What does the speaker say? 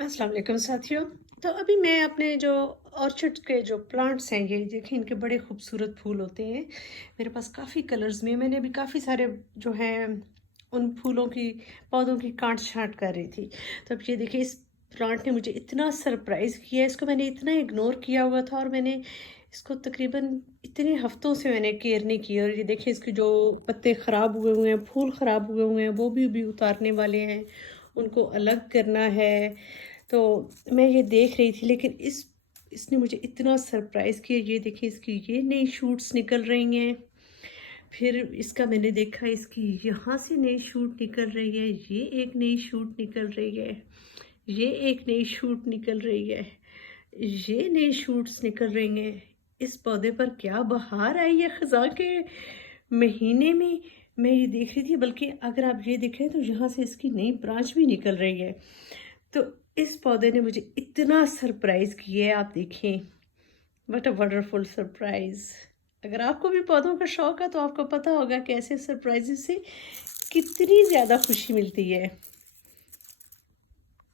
अस्सलाम वालेकुम साथियों। तो अभी मैं अपने जो ऑर्चिड के जो प्लांट्स हैं, ये देखिए इनके बड़े खूबसूरत फूल होते हैं। मेरे पास काफ़ी कलर्स में, मैंने अभी काफ़ी सारे जो हैं उन फूलों की पौधों की कांट छांट कर रही थी। तो अब ये देखिए इस प्लांट ने मुझे इतना सरप्राइज़ किया, इसको मैंने इतना इग्नोर किया हुआ था और मैंने इसको तकरीबन इतने हफ्तों से मैंने केयर नहीं की। और ये देखिए इसके जो पत्ते ख़राब हुए हुए हैं, फूल ख़राब हुए हुए हैं, वो भी उतारने वाले हैं, उनको अलग करना है। तो मैं ये देख रही थी, लेकिन इसने मुझे इतना सरप्राइज़ किया। ये देखिए इसकी ये नई शूट्स निकल रही हैं। फिर इसका मैंने देखा, इसकी यहाँ से नई शूट निकल रही है, ये एक नई शूट निकल रही है, ये एक नई शूट निकल रही है, ये नई शूट्स निकल रही हैं। इस पौधे पर क्या बहार आई है ख़ज़ां के महीने में, मैं ये देख रही थी। बल्कि अगर आप ये देखें तो यहाँ से इसकी नई ब्रांच भी निकल रही है। तो इस पौधे ने मुझे इतना सरप्राइज़ किया है, आप देखें। What a wonderful surprise. अगर आपको भी पौधों का शौक है तो आपको पता होगा कि ऐसे सरप्राइज़ से कितनी ज़्यादा खुशी मिलती है।